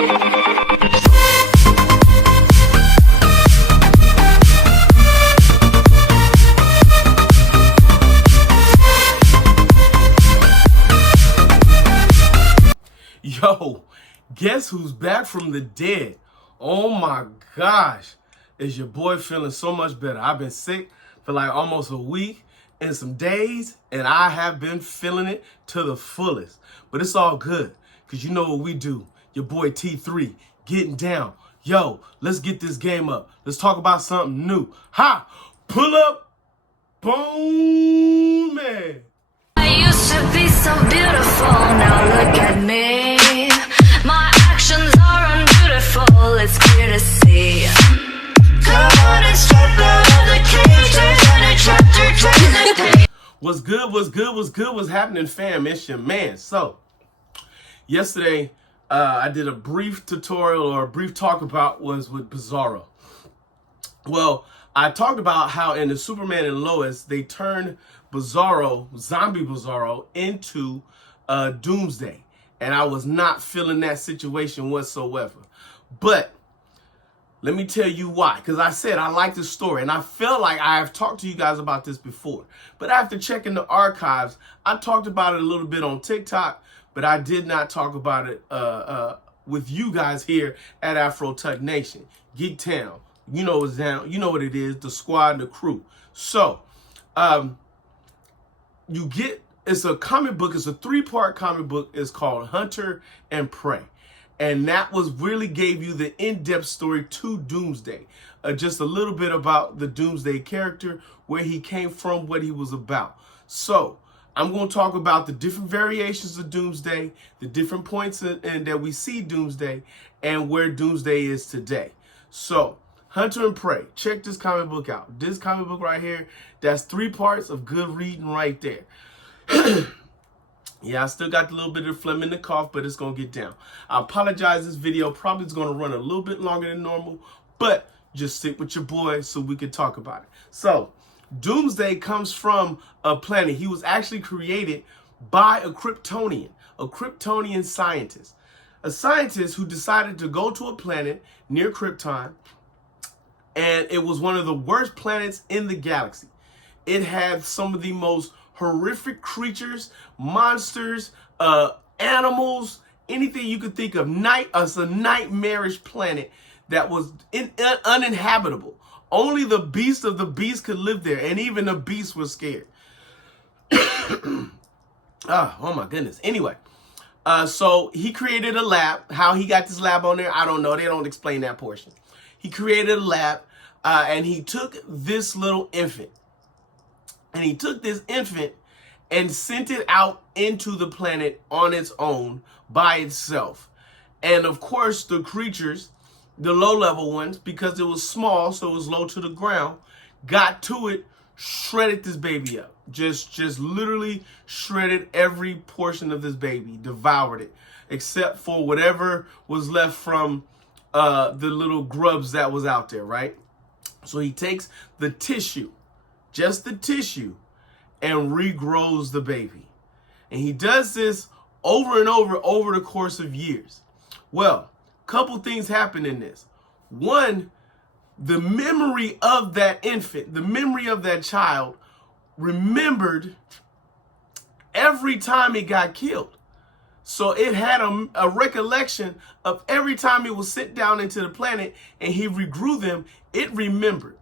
Yo, guess who's back from the dead? Oh my gosh, is your boy feeling so much better? I've been sick for like almost a week and some days, and I have been feeling it to the fullest. But it's all good, because you know what we do. Your boy T3, getting down. Yo, let's get this game up. Let's talk about something new. Ha! Pull up, boom, man. I used to be so beautiful, now look at me. My actions are unbeautiful, it's clear to see. Come on and step out of the cage, turn a chapter, turn the page. What's good, what's good, what's good, what's happening, fam? It's your man. So, yesterday, I did a brief tutorial or a brief talk about was with Bizarro. Well, I talked about how in the Superman and Lois, they turned Bizarro, zombie Bizarro, into Doomsday. And I was not feeling that situation whatsoever. But let me tell you why. Because I said I like the story. And I feel like I have talked to you guys about this before. But after checking the archives, I talked about it a little bit on TikTok. But I did not talk about it with you guys here at Afro Tuck Nation. Geek Town. You know what's down. You know what it is. The squad and the crew. So, you get, it's a comic book. It's a 3-part comic book. It's called Hunter and Prey. And that was really gave you the in-depth story to Doomsday. Just a little bit about the Doomsday character, where he came from, what he was about. So, I'm going to talk about the different variations of Doomsday, the different points in that we see Doomsday, and where Doomsday is today. So, Hunter and Prey. Check this comic book out. This comic book right here, that's 3 parts of good reading right there. Yeah, I still got a little bit of phlegm in the cough, but it's going to get down. I apologize. This video probably is going to run a little bit longer than normal, but just stick with your boy so we can talk about it. So, Doomsday comes from a planet. He was actually created by a Kryptonian scientist. A scientist who decided to go to a planet near Krypton, and it was one of the worst planets in the galaxy. It had some of the most horrific creatures, monsters, animals, anything you could think of. It's a nightmarish planet that was uninhabitable. Only the beast of the beast could live there, and even the beasts were scared. Oh my goodness. Anyway, so he created a lab. How he got this lab on there, I don't know. They don't explain that portion. He created a lab, and he took this little infant. And he took this infant and sent it out into the planet on its own, by itself. And of course, the creatures, the low-level ones, because it was small, so it was low to the ground, got to it, shredded this baby up. Just literally shredded every portion of this baby, devoured it, except for whatever was left from the little grubs that was out there, right? So he takes the tissue, just the tissue, and regrows the baby. And he does this over and over the course of years. Well, couple things happen in this. One, the memory of that infant, the memory of that child, remembered every time it got killed. So it had a recollection of every time it was sent down into the planet and he regrew them, it remembered.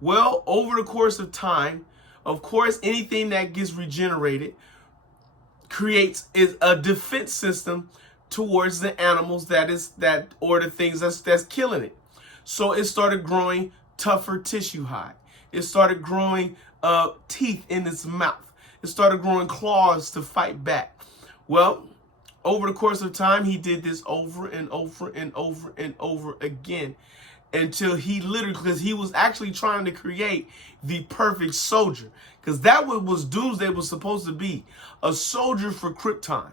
Well, over the course of time, of course, anything that gets regenerated creates a defense system towards the animals or the things that's killing it. So it started growing tougher tissue hide. It started growing teeth in its mouth. It started growing claws to fight back. Well, over the course of time, he did this over and over and over and over again, until he literally, because he was actually trying to create the perfect soldier, because that was Doomsday was supposed to be, a soldier for Krypton.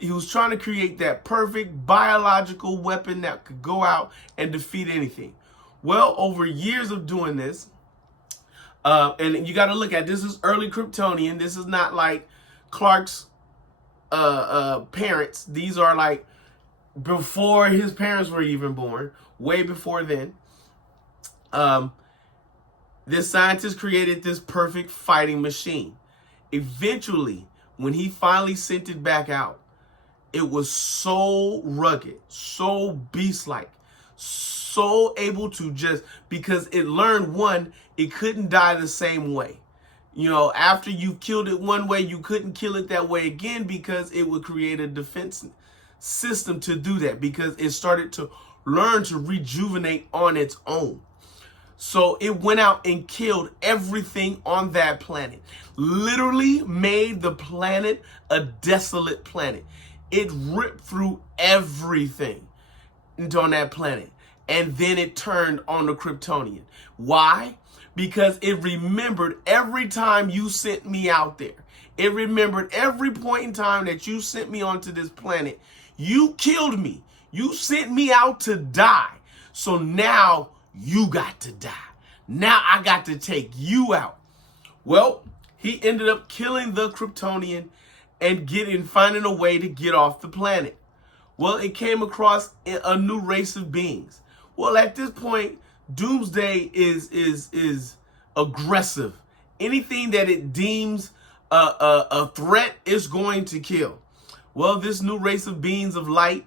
He was trying to create that perfect biological weapon that could go out and defeat anything. Well, over years of doing this, and you got to look at, this is early Kryptonian. This is not like Clark's parents. These are like before his parents were even born, way before then, this scientist created this perfect fighting machine. Eventually, when he finally sent it back out, it was so rugged, so beast-like, so able to just, because it learned, one, it couldn't die the same way. You know, after you killed it one way, you couldn't kill it that way again, because it would create a defense system to do that, because it started to learn to rejuvenate on its own. So it went out and killed everything on that planet. Literally made the planet a desolate planet. It ripped through everything on that planet. And then it turned on the Kryptonian. Why? Because it remembered every time you sent me out there. It remembered every point in time that you sent me onto this planet. You killed me. You sent me out to die. So now you got to die. Now I got to take you out. Well, he ended up killing the Kryptonian and finding a way to get off the planet. Well, it came across a new race of beings. Well, at this point, Doomsday is aggressive. Anything that it deems a threat is going to kill. Well, this new race of beings of light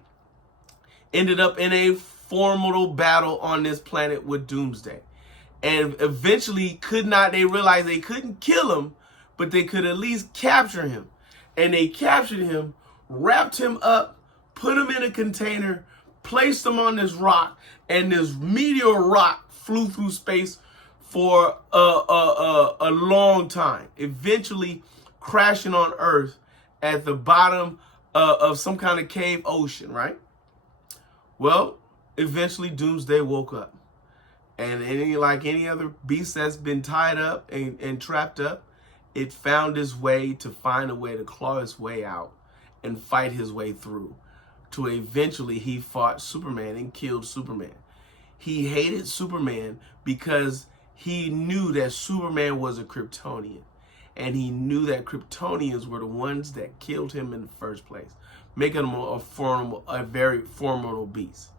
ended up in a formidable battle on this planet with Doomsday. And eventually they realized they couldn't kill him, but they could at least capture him. And they captured him, wrapped him up, put him in a container, placed him on this rock, and this meteor rock flew through space for a long time, eventually crashing on Earth at the bottom of some kind of cave ocean, right? Well, eventually Doomsday woke up. And like any other beast that's been tied up and trapped up, it found its way to find a way to claw its way out and fight his way through. To eventually he fought Superman and killed Superman. He hated Superman because he knew that Superman was a Kryptonian. And he knew that Kryptonians were the ones that killed him in the first place, making him a very formidable beast.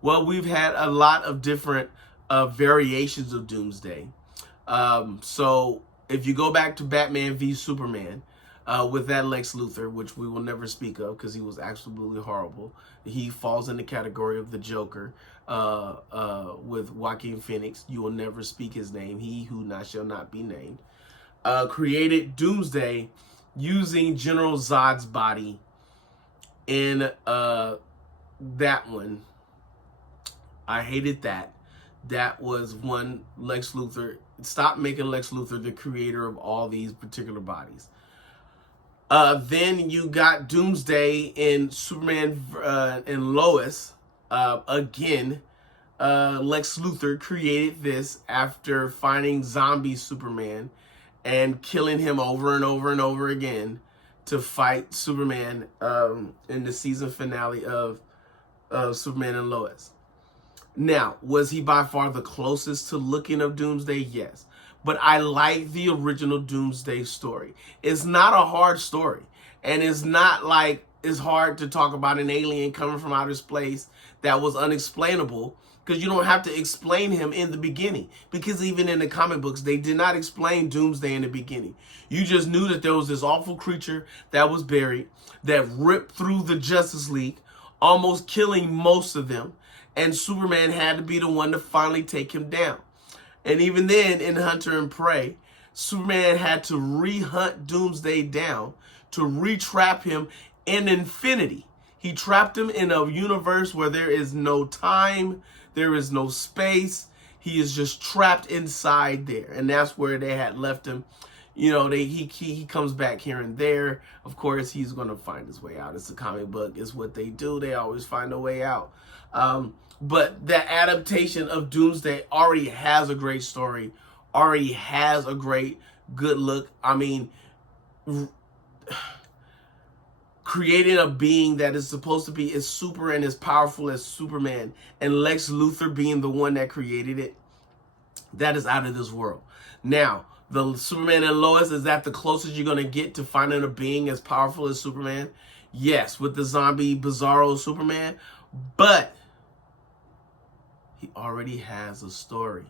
Well, we've had a lot of different variations of Doomsday. So if you go back to Batman v Superman, with that Lex Luthor, which we will never speak of because he was absolutely horrible. He falls in the category of the Joker with Joaquin Phoenix. You will never speak his name. He who shall not be named. Created Doomsday using General Zod's body in that one. I hated that. That was one Lex Luthor. Stop making Lex Luthor the creator of all these particular bodies. Then you got Doomsday in Superman and Lois. Again, Lex Luthor created this after finding zombie Superman and killing him over and over and over again to fight Superman in the season finale of Superman and Lois. Now, was he by far the closest to looking of Doomsday? Yes. But I like the original Doomsday story. It's not a hard story. And it's not like it's hard to talk about an alien coming from outer space that was unexplainable, because you don't have to explain him in the beginning. Because even in the comic books, they did not explain Doomsday in the beginning. You just knew that there was this awful creature that was buried, that ripped through the Justice League, almost killing most of them. And Superman had to be the one to finally take him down. And even then, in Hunter and Prey, Superman had to re-hunt Doomsday down to re-trap him in infinity. He trapped him in a universe where there is no time, there is no space. He is just trapped inside there. And that's where they had left him. You know, he comes back here and there. Of course, he's going to find his way out. It's a comic book. It's what they do. They always find a way out. But that adaptation of Doomsday already has a great story, already has a great, good look. I mean, creating a being that is supposed to be as super and as powerful as Superman, and Lex Luthor being the one that created it, that is out of this world. Now, the Superman and Lois, is that the closest you're going to get to finding a being as powerful as Superman? Yes, with the zombie bizarro Superman, but he already has a story.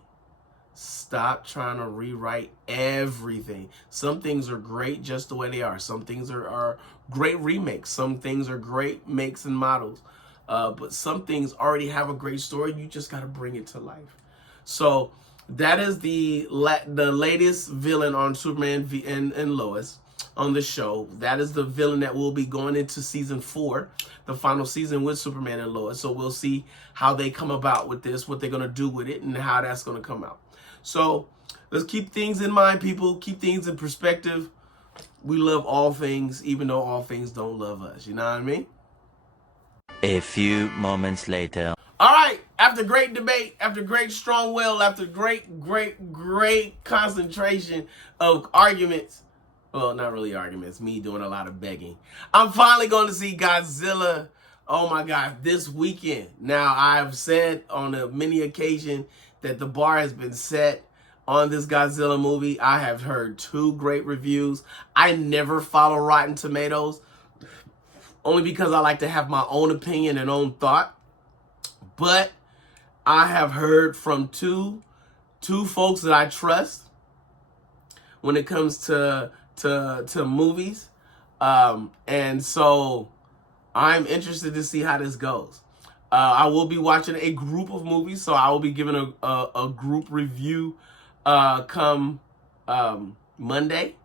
Stop trying to rewrite everything. Some things are great just the way they are. Some things are great remakes. Some things are great makes and models. But some things already have a great story. You just got to bring it to life. So that is the latest villain on Superman and Lois on the show. That is the villain that will be going into season 4, the final season with Superman and Lois. So we'll see how they come about with this, what they're going to do with it, and how that's going to come out. So let's keep things in mind, people. Keep things in perspective. We love all things, even though all things don't love us. You know what I mean? A few moments later. All right. After great debate, after great strong will, after great concentration of arguments, well, not really arguments, me doing a lot of begging, I'm finally going to see Godzilla, oh my God, this weekend. Now, I've said on a many occasion that the bar has been set on this Godzilla movie. I have heard 2 great reviews. I never follow Rotten Tomatoes, only because I like to have my own opinion and own thought. But I have heard from two folks that I trust when it comes to movies. And so I'm interested to see how this goes. I will be watching a group of movies, so I will be giving a group review come Monday,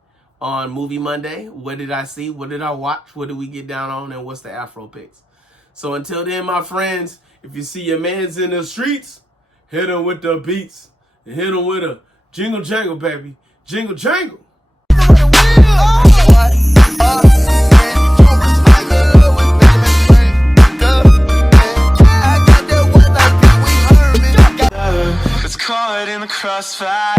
on Movie Monday. What did I see? What did I watch? What did we get down on? And what's the Afro picks? So until then, my friends, if you see your mans in the streets, hit them with the beats and hit them with a jingle jangle, baby. Jingle jangle. Caught in the crossfire.